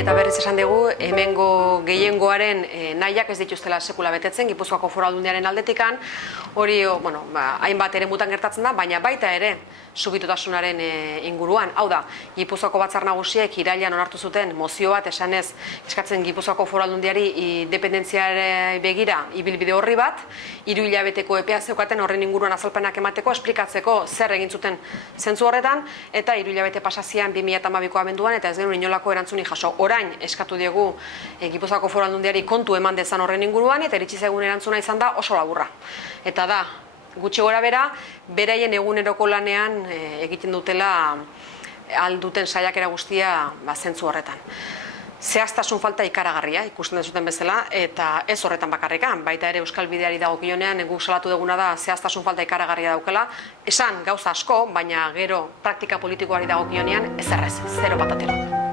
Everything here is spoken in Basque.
eta berriz esan dugu, hemengo gehiengoaren nahiak ez dituztela sekula betetzen, Gipuzkoako Foru Aldundiaren aldetikan, hori hainbat eremutan gertatzen da, baina baita ere subitutasunaren inguruan. Hau da, Gipuzkoako Batzar Nagusiek irailean onartu zuten mozio bat esanez eskatzen Gipuzkoako Foru Aldundiari independentziare begira ibilbide horri bat, 3 hilabeteko epea zeukaten horren inguruan azalpenak emateko, esplikatzeko zer egin zuten zentzu horretan, eta 3 hilabete pasazian 2012ko abenduan, eta ez genuen inolako erantzunik jaso. Orain eskatu diegu Gipuzkoako Foru Aldundiari kontu eman dezan horren inguruan, eta iritsi zaigun erantzuna izan da oso laburra. Eta da, gutxi gora bera, beraien eguneroko lanean egiten dutela alduten saiakera guztia zentzu horretan. Zehaztasun falta ikaragarria, ikusten dezuten bezala, eta ez horretan bakarrikan, baita ere Euskal Bideari dagokionean guk salatu duguna da zehaztasun falta ikaragarria daukela, esan gauza asko, baina gero praktika politikoari dagokionean ez errez, zero patatero.